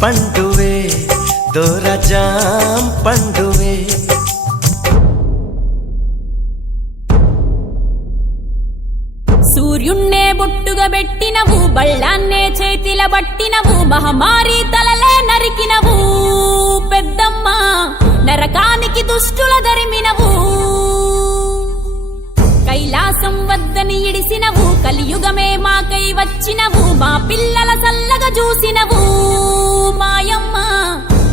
పండువే దోరజాం పండువే సూర్యున్నే బొట్టుగా పెట్టినవు బళ్ళాన్నే చేతిల బట్టినవు మహమారి తలలే నరికినవు పెద్దమ్మ నరకానికి దుష్టుల దరిమినవు కైలాసం వద్దని ఇడిసినవు కలియుగమే మాకై వచ్చినవు మా పిల్లల సల్లగా చూసినవు మాయమ్మ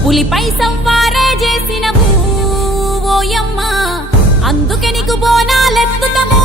పులిపై సంవారే చేసినవు ఓయమ్మ అందుకే నీకు బోనాలెత్తుతము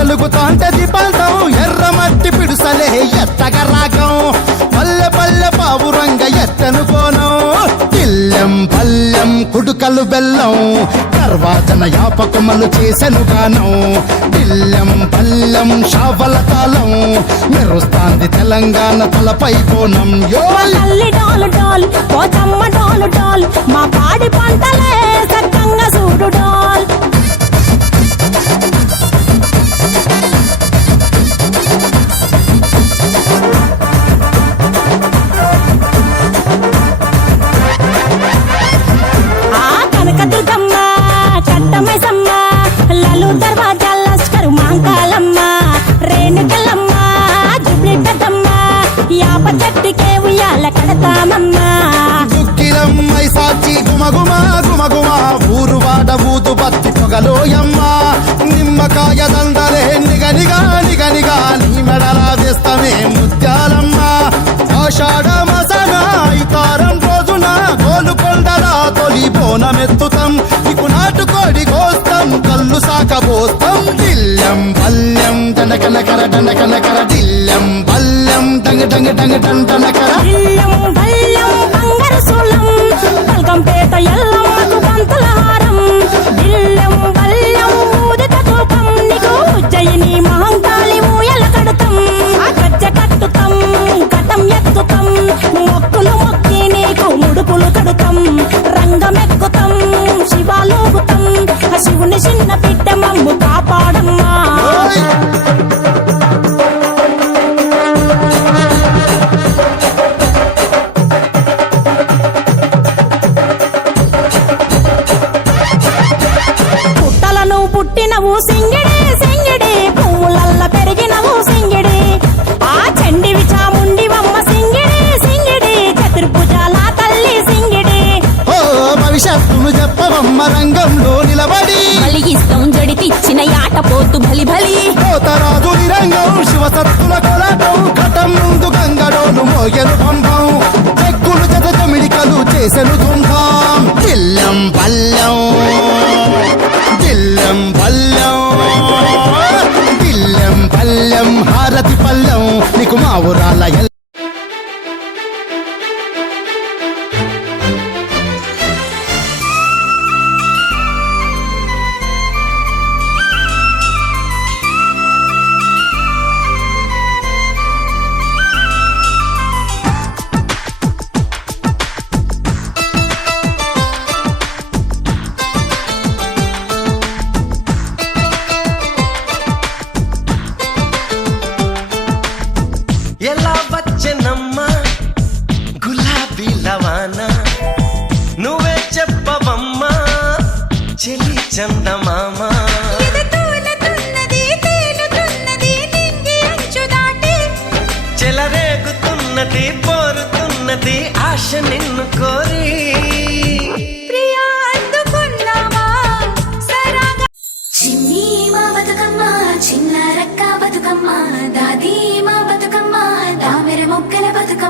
ఎలుగుతాంటే దీపాలతం ఎర్రమట్టి పిడుసలే ఎత్తగా రాగం పల్లె పల్లె పావురంగ ఎత్తను కోనం ఇల్లెం పల్లెం కుడుకలు బెల్లం తర్వాతన యాపకమలు చేసెను గానం ఇల్లెం పల్లెం షావల కాలం మెరుస్తాంది తెలంగాణ తలపై కోణం మా పాడి పంటలే సక్కంగా చూడు డాల్ చెట్టుకే ఉయ్యాల కడతామమ్మా చుక్కిలమ్మై సాచి గుమగుమ గుమగుమ ఊరు వాడ ఊదు బత్తి పొగలోయమ్మ నిమ్మకాయ దండలే నిగనిగా నిగనిగా నీ మెడల వేస్తమే ముత్యాలమ్మ ఆషాఢ మాసన ఇతారం రోజున గోలుకొండల తొలి బోనమెత్తుతాం నీకు నాటుకోడి కోస్తాం కళ్ళు సాకబోస్తాం దిల్లెం పల్లెం దండకనకర దండకనకర దిల్లెం పల్లెం డంగ డంగ డంగ డండనకర దిల్లెం పల్లెం బంగారు సోలం పల్కంపేట ఎల్లమ్మకు పంతుల హారం దిల్లెం పల్లెం ఊదిత తూపం నీకు ఉజ్జయిని మహంకాళి ఊయల కడతాం గజ్జ కట్టుతాం కటం ఎత్తుతాం మొక్కులు మొక్కి నీకు ముడుపులు కడుతాం రంగమెక్కుతాం శివాలోగుతాం శివుని చిన్న బిడ్డ మమ్ము కాపాడమ్మా పుట్టినవు సింగిడి సింగిడి పువ్వులల్ల పెరిగినవు సింగిడి ఆ చండివి చాముండివమ్మ సింగిడి సింగిడి చతుర్భుజాల తల్లి సింగిడి ఓ భవిష్యత్తును చెప్పవమ్మ రంగంలో నిలబడి బలిగిస్తాం జడితిచ్చిన యాట పోతు బలి బలి పోతరాజు రంగం శివసత్తుల కొలటం కటం ముందు గంగడోలు మోగెను పంపం చెక్కులు జత జమిడికలు చేసెను ధుంధాం దిల్లెం పల్లెం దిల్లెం పల్లెం దిల్లెం పల్లెం హారతి పల్లెం నీకు మా ఊరాల ఎలా వచ్చెనమ్మా గులాబీ లవానా నువ్వే చెప్పవమ్మా చెలి చందమామ చెలరేగుతున్నది పోరుతున్నది ఆశ నిన్ను కోరి చిన్న రక్క బతుకమ్మ దాది మా బతుకమ్మ దామెర మొక్కల బతుకమ్మ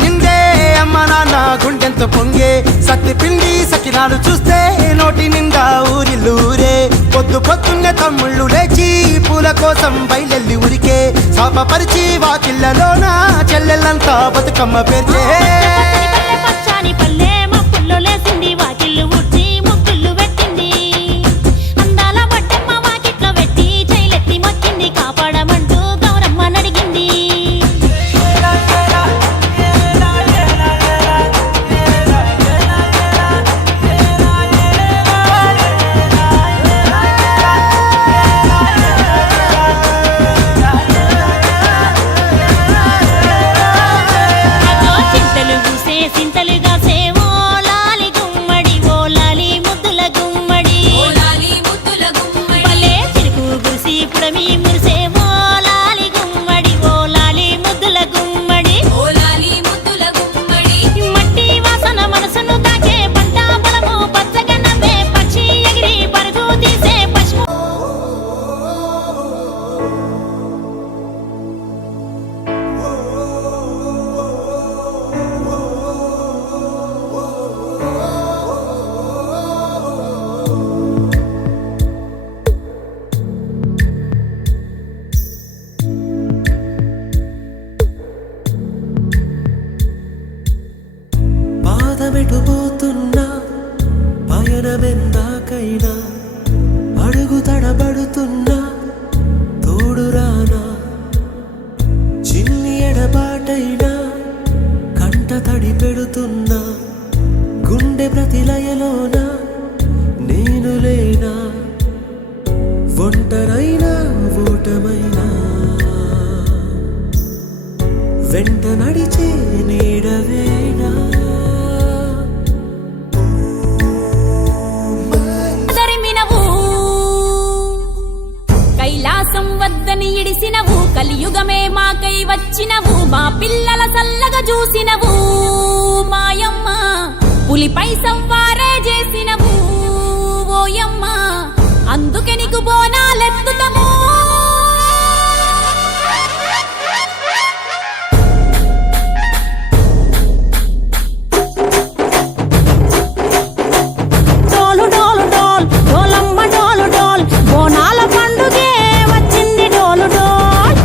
నిండే అమ్మ నాన్న గుండెంత పొంగే సత్తి పిండి సకినాలు చూస్తే నోటి నిండా ఊరిల్లూరే పొద్దు పొద్దున్నే తమ్ముళ్ళు లేచి పూల కోసం బయలెల్లి ఉరికే శాపపరిచి వాకిళ్ళలోన చెల్లెళ్ళంతా బతుకమ్మ పేర్చే పచ్చని పల్లె మా పుల్లో లేసింది వాకిళ్ళు ఊడ్చి ముగ్గుళ్ళు పెట్టింది అందాల బట్టమ్మ వాకిట్లో పెట్టి చైలెత్తి మొక్కింది కాపాడమంటూ గౌరమ్మ నడిగింది చింతలు పూసే సింతలుగా సేవో లాలి గుమ్మడి ఓ లాలి ముద్దుల గుమ్మడి భలే చిరుకు గురిసి పుడమి మురిసే ఓ లాలి గుమ్మడి ఓ లాలి ముద్దుల గుమ్మడి మట్టి వాసన మనసును తాకే పంట పొలము పచ్చగా నవ్వే పక్షి ఎగిరి పరుగు తీసే పశువు పాదమెటుపోతున్నా పయనమెందాకైనా అడుగు తడబడుతున్నా తోడురానా చిన్ని ఎడబాటైనా కంట తడి పెడుతున్నా గుండె ప్రతిలయలోన నేను లేనా ఒంటరైనా ఓటమైనా వెంట నడిచే నీడవేనా తరిమినవు కైలాసం వద్దని ఇడిసినవు కలియుగమే మాకై వచ్చినవు మా పిల్లల చల్లగా చూసినవు మాయమ్మ పులిపై సంవారే చేసినవు ఓయమ్మ అందుకే నీకు బోనాలెత్తుతము డోలు డోలు డోల్ డోలమ్మ డోలు డోల్ బోనాల పండుగే వచ్చింది డోలు డోల్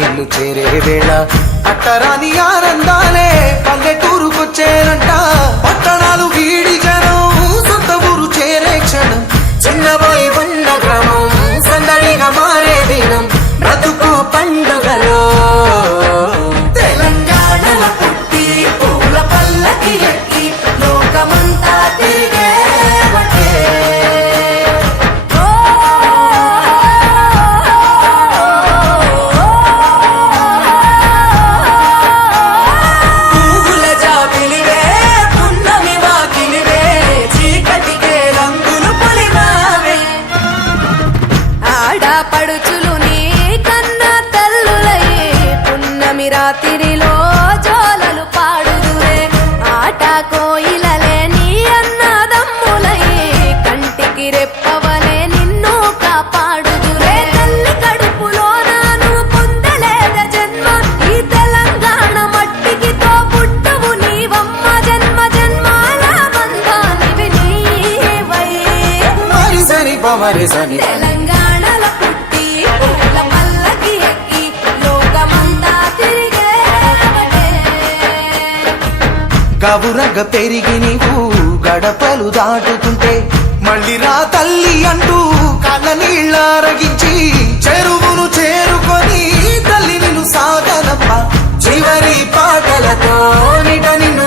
నిన్ను చేరే వేళ అట్టరాని ఆనందాలే పల్లెటూరుకొచ్చేనంట పట్టణాలు వీడి జనం సొంత ఊరు చేరే క్షణం చిన్నబోయి బండ గ్రామం సందడిగా మారే దినం బ్రతుకు పండుగలో తెలంగాణల పుట్టి పూల పల్లకి ఎక్కి లోకమంతా తిరిగేవటే పువ్వుల జాబిలివే పున్నమి వాకిలివే చీకటికే రంగులు పొలిమావే ఆడపడుచులు నీ కన్న తల్లులయ్యే పున్నమి రాత్రిలో జోలలు పాడుదురే ఆట కోయిలలే నీ అన్నదమ్ములయ్యే కంటికి రెప్పవలే నిన్ను కాపాడుదురే తల్లి కడుపులో నాను పొందలేద జన్మ ఈ తెలంగాణ మట్టికి తో పుట్టవు నీవమ్మ జన్మ జన్మాల బంధానివి నీవై మరిసని పమరిసని తెలంగాణల పుట్టి పూల పల్లకి ఎక్కి లోకమంతా తిరిగేవటే గవురగ పెరిగి నీవు గడపలు దాటుతుంటే మళ్ళీ రా తల్లి అంటూ కళ్ళ నీళ్ళారగించి చెరువును చేరుకొని తల్లి నిన్ను సాగనప్ప చివరి పాటలతో నిట నిన్ను